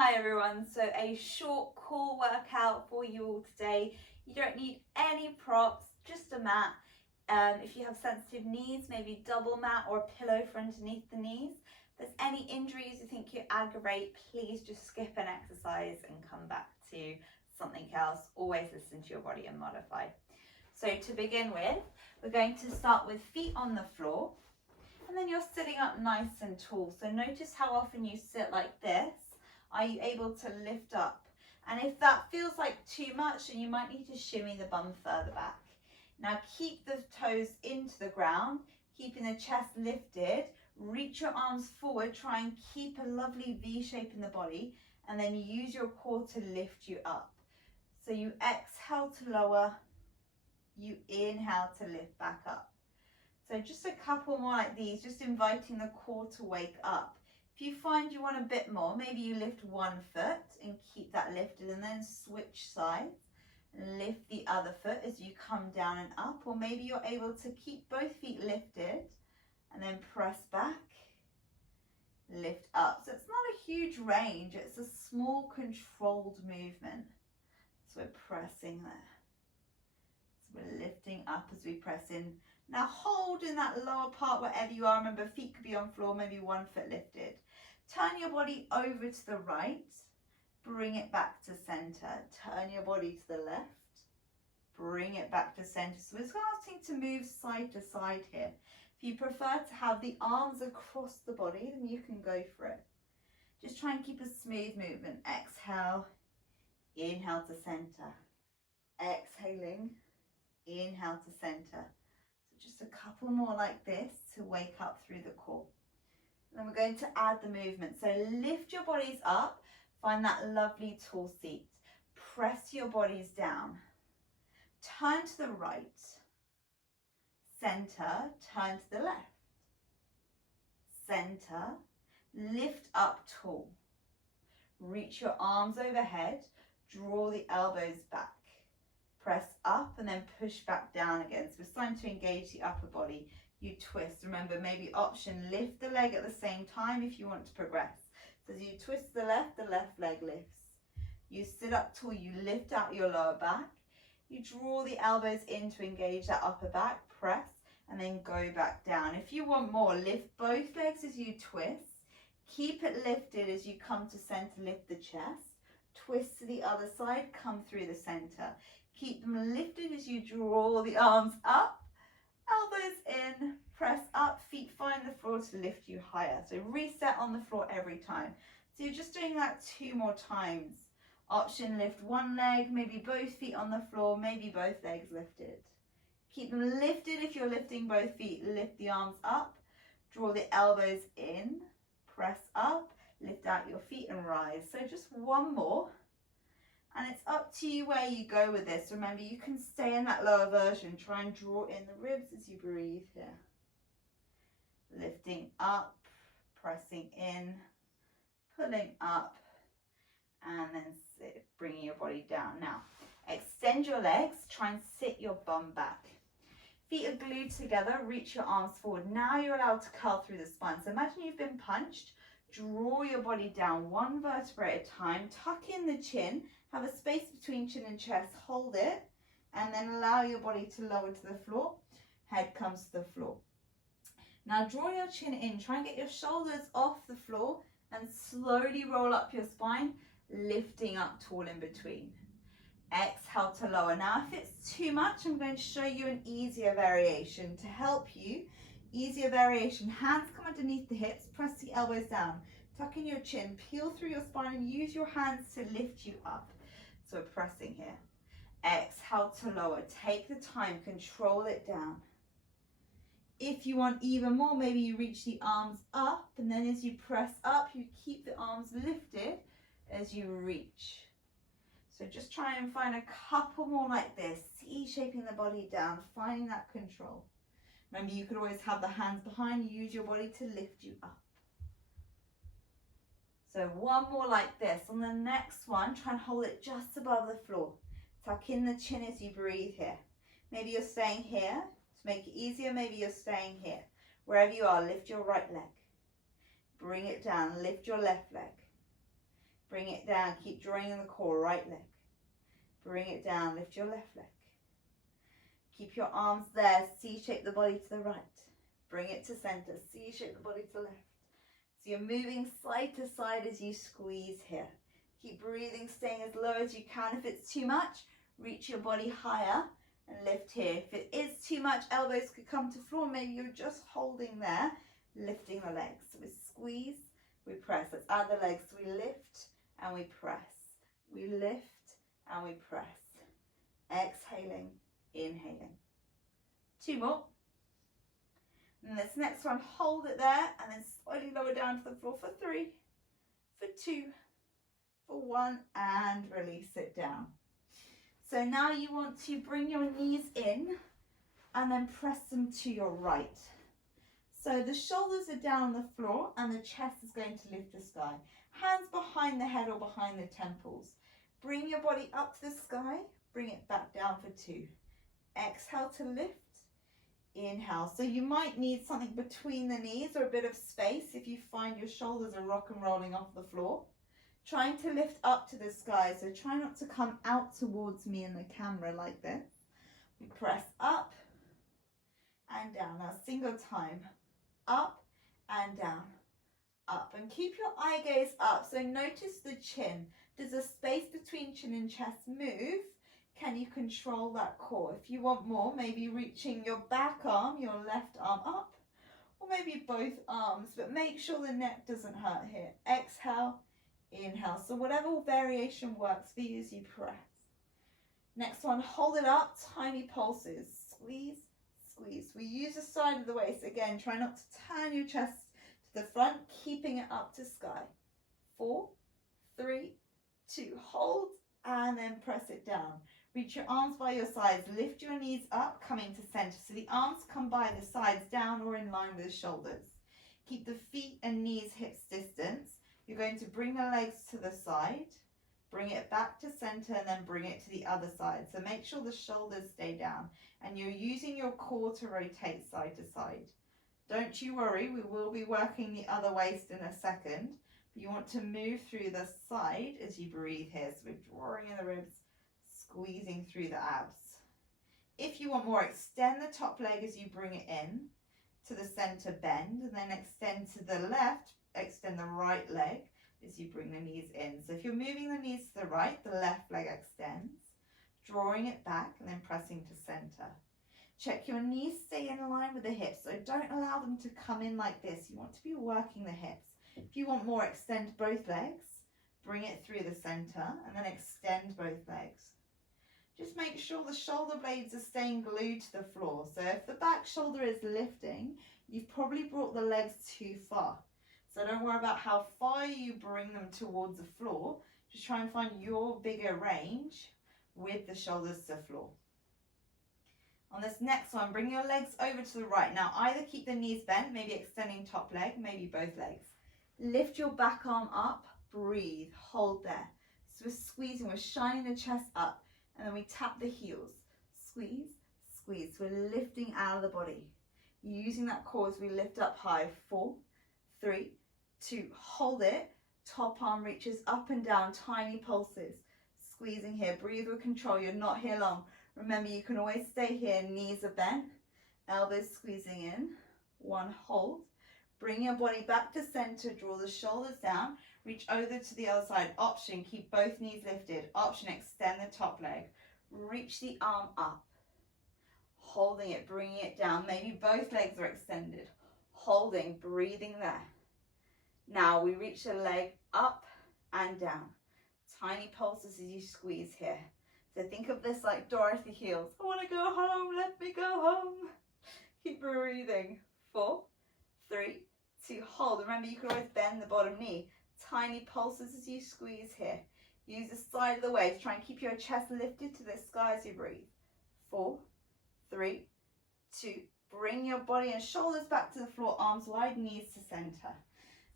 Hi everyone, so a short core workout for you all today. You don't need any props, just a mat. If you have sensitive knees, maybe double mat or a pillow for underneath the knees. If there's any injuries you think you aggravate, please just skip an exercise and come back to something else. Always listen to your body and modify. So to begin with, we're going to start with feet on the floor, and then you're sitting up nice and tall. So notice how often you sit like this. Are you able to lift up? And if that feels like too much, then you might need to shimmy the bum further back. Now keep the toes into the ground, keeping the chest lifted. Reach your arms forward, try and keep a lovely V shape in the body, and then use your core to lift you up. So you exhale to lower, you inhale to lift back up. So just a couple more like these, just inviting the core to wake up. If you find you want a bit more, maybe you lift one foot and keep that lifted, and then switch sides and lift the other foot as you come down and up. Or maybe you're able to keep both feet lifted and then press back, lift up. So it's not a huge range, it's a small controlled movement. So we're pressing there. So we're lifting up as we press in. Now hold in that lower part wherever you are. Remember, feet could be on floor, maybe one foot lifted. Turn your body over to the right, bring it back to center. Turn your body to the left, bring it back to center. So we're starting to move side to side here. If you prefer to have the arms across the body, then you can go for it. Just try and keep a smooth movement. Exhale, inhale to center. Exhaling, inhale to center. Just a couple more like this to wake up through the core. And then we're going to add the movement. So lift your bodies up, find that lovely tall seat. Press your bodies down. Turn to the right. Center, turn to the left. Center, lift up tall. Reach your arms overhead, draw the elbows back. Press up and then push back down again. So we're starting to engage the upper body. You twist. Remember, maybe option lift the leg at the same time if you want to progress. So as you twist the left leg lifts. You sit up tall, you lift out your lower back. You draw the elbows in to engage that upper back, press, and then go back down. If you want more, lift both legs as you twist. Keep it lifted as you come to center, lift the chest. Twist to the other side, come through the center. Keep them lifted as you draw the arms up, elbows in, press up, feet find the floor to lift you higher. So reset on the floor every time. So you're just doing that 2 more times. Option lift one leg, maybe both feet on the floor, maybe both legs lifted. Keep them lifted if you're lifting both feet. Lift the arms up, draw the elbows in, press up, lift out your feet and rise. So just one more. And it's up to you where you go with this. Remember, you can stay in that lower version. Try and draw in the ribs as you breathe here. Lifting up, pressing in, pulling up, and then sit, bringing your body down. Now, extend your legs. Try and sit your bum back. Feet are glued together. Reach your arms forward. Now you're allowed to curl through the spine. So imagine you've been punched. Draw your body down one vertebrae at a time. Tuck in the chin. Have a space between chin and chest, hold it, and then allow your body to lower to the floor. Head comes to the floor. Now draw your chin in, try and get your shoulders off the floor and slowly roll up your spine, lifting up tall in between. Exhale to lower. Now if it's too much, I'm going to show you an easier variation to help you. Easier variation, hands come underneath the hips, press the elbows down. Tuck in your chin, peel through your spine and use your hands to lift you up. So we're pressing here. Exhale to lower. Take the time, control it down. If you want even more, maybe you reach the arms up, and then as you press up, you keep the arms lifted as you reach. So just try and find a couple more like this, C-shaping the body down, finding that control. Remember, you could always have the hands behind you, use your body to lift you up. So one more like this. On the next one, try and hold it just above the floor. Tuck in the chin as you breathe here. Maybe you're staying here. To make it easier, maybe you're staying here. Wherever you are, lift your right leg. Bring it down, lift your left leg. Bring it down, keep drawing in the core, right leg. Bring it down, lift your left leg. Keep your arms there, C-shape the body to the right. Bring it to center, C-shape the body to the left. So you're moving side to side as you squeeze here. Keep breathing, staying as low as you can. If it's too much, reach your body higher and lift here. If it is too much, elbows could come to floor. Maybe you're just holding there, lifting the legs. So we squeeze, we press. Let's add the legs. We lift and we press. We lift and we press. Exhaling, inhaling. 2 more. And this next one, hold it there and then slightly lower down to the floor for 3, for 2, for 1, and release it down. So now you want to bring your knees in and then press them to your right. So the shoulders are down on the floor and the chest is going to lift the sky. Hands behind the head or behind the temples. Bring your body up to the sky, bring it back down for 2. Exhale to lift. Inhale. So you might need something between the knees or a bit of space if you find your shoulders are rock and rolling off the floor. Trying to lift up to the sky, so try not to come out towards me in the camera like this. We press up and down. Now single time. Up and down. Up. And keep your eye gaze up. So notice the chin. Does the space between chin and chest move? Can you control that core? If you want more, maybe reaching your back arm, your left arm up, or maybe both arms, but make sure the neck doesn't hurt here. Exhale, inhale. So whatever variation works for you as you press. Next one, hold it up, tiny pulses. Squeeze, squeeze. We use the side of the waist. Again, try not to turn your chest to the front, keeping it up to sky. 4, 3, 2, hold, and then press it down. Reach your arms by your sides, lift your knees up, coming to center. So the arms come by the sides, down or in line with the shoulders. Keep the feet and knees hips distance. You're going to bring the legs to the side, bring it back to center, and then bring it to the other side. So make sure the shoulders stay down and you're using your core to rotate side to side. Don't you worry, we will be working the other waist in a second. But you want to move through the side as you breathe here. So we're drawing in the ribs, squeezing through the abs. If you want more, extend the top leg as you bring it in to the center, bend, and then extend to the left, extend the right leg as you bring the knees in. So if you're moving the knees to the right, the left leg extends, drawing it back and then pressing to center. Check your knees stay in line with the hips, so don't allow them to come in like this. You want to be working the hips. If you want more, extend both legs, bring it through the center, and then extend both legs. Just make sure the shoulder blades are staying glued to the floor. So if the back shoulder is lifting, you've probably brought the legs too far. So don't worry about how far you bring them towards the floor. Just try and find your bigger range with the shoulders to the floor. On this next one, bring your legs over to the right. Now either keep the knees bent, maybe extending top leg, maybe both legs. Lift your back arm up, breathe, hold there. So we're squeezing, we're shining the chest up. And then we tap the heels, squeeze, squeeze. We're lifting out of the body. Using that core as we lift up high. 4, 3, 2, hold it. Top arm reaches up and down, tiny pulses. Squeezing here, breathe with control. You're not here long. Remember, you can always stay here. Knees are bent, elbows squeezing in. 1, hold. Bring your body back to center, draw the shoulders down, reach over to the other side. Option, keep both knees lifted. Option, extend the top leg. Reach the arm up. Holding it, bringing it down. Maybe both legs are extended. Holding, breathing there. Now we reach the leg up and down. Tiny pulses as you squeeze here. So think of this like Dorothy heels. I want to go home, let me go home. Keep breathing. 4, 3, 2, hold. Remember, you can always bend the bottom knee. Tiny pulses as you squeeze here. Use the side of the waist. Try and keep your chest lifted to the sky as you breathe. 4, 3, 2. Bring your body and shoulders back to the floor. Arms wide, knees to center.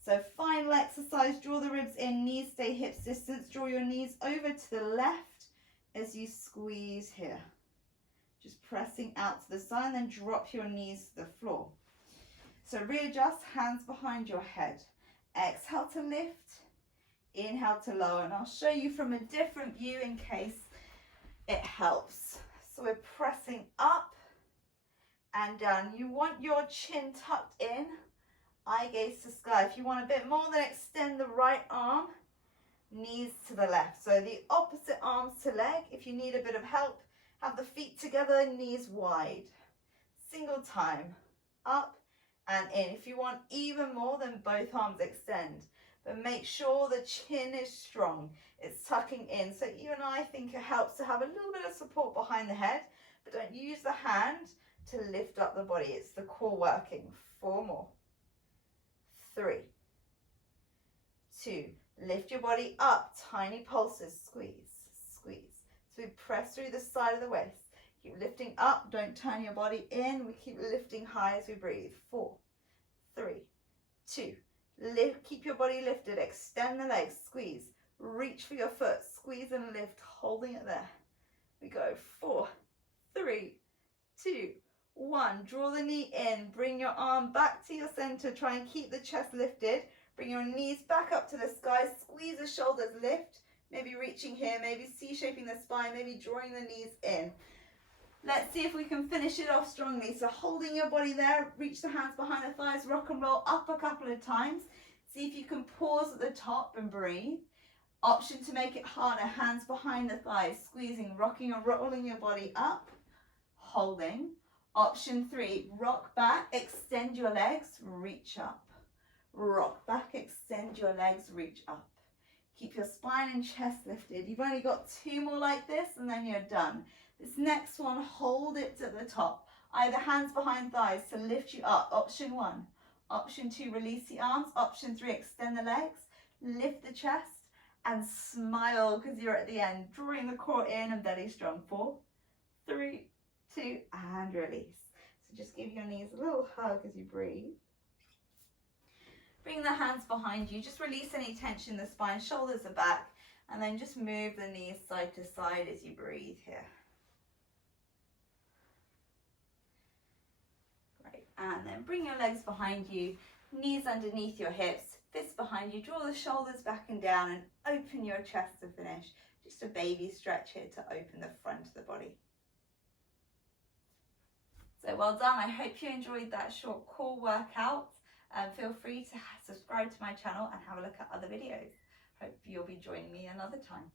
So final exercise. Draw the ribs in. Knees stay hips distance. Draw your knees over to the left as you squeeze here. Just pressing out to the side and then drop your knees to the floor. So readjust, hands behind your head. Exhale to lift. Inhale to lower, and I'll show you from a different view in case it helps. So we're pressing up and down. You want your chin tucked in, eye gaze to sky. If you want a bit more, then extend the right arm, knees to the left. So the opposite arms to leg. If you need a bit of help, have the feet together, knees wide. Single time, up and in. If you want even more, then both arms extend. But make sure the chin is strong. It's tucking in. So even I think it helps to have a little bit of support behind the head, but don't use the hand to lift up the body. It's the core working. 4 more. 3, 2, lift your body up. Tiny pulses. Squeeze, squeeze. So we press through the side of the waist. Keep lifting up. Don't turn your body in. We keep lifting high as we breathe. 4, 3, 2. Lift, keep your body lifted. Extend the legs. Squeeze. Reach for your foot. Squeeze and lift. Holding it there. We go. 4, 3, 2, 1. Draw the knee in. Bring your arm back to your center. Try and keep the chest lifted. Bring your knees back up to the sky. Squeeze the shoulders. Lift. Maybe reaching here. Maybe C-shaping the spine. Maybe drawing the knees in. Let's see if we can finish it off strongly. So holding your body there, reach the hands behind the thighs, rock and roll up a couple of times. See if you can pause at the top and breathe. Option to make it harder, hands behind the thighs, squeezing, rocking and rolling your body up, holding. Option 3, rock back, extend your legs, reach up. Rock back, extend your legs, reach up. Keep your spine and chest lifted. You've only got 2 more like this and then you're done. This next one, hold it to the top. Either hands behind thighs to lift you up. Option 1. Option 2, release the arms. Option 3, extend the legs. Lift the chest and smile because you're at the end. Drawing the core in and belly strong. 4, 3, 2, and release. So just give your knees a little hug as you breathe. Bring the hands behind you. Just release any tension in the spine. Shoulders are back. And then just move the knees side to side as you breathe here. And then bring your legs behind you, knees underneath your hips, fists behind you. Draw the shoulders back and down and open your chest to finish. Just a baby stretch here to open the front of the body. So well done. I hope you enjoyed that short core workout. Feel free to subscribe to my channel and have a look at other videos. Hope you'll be joining me another time.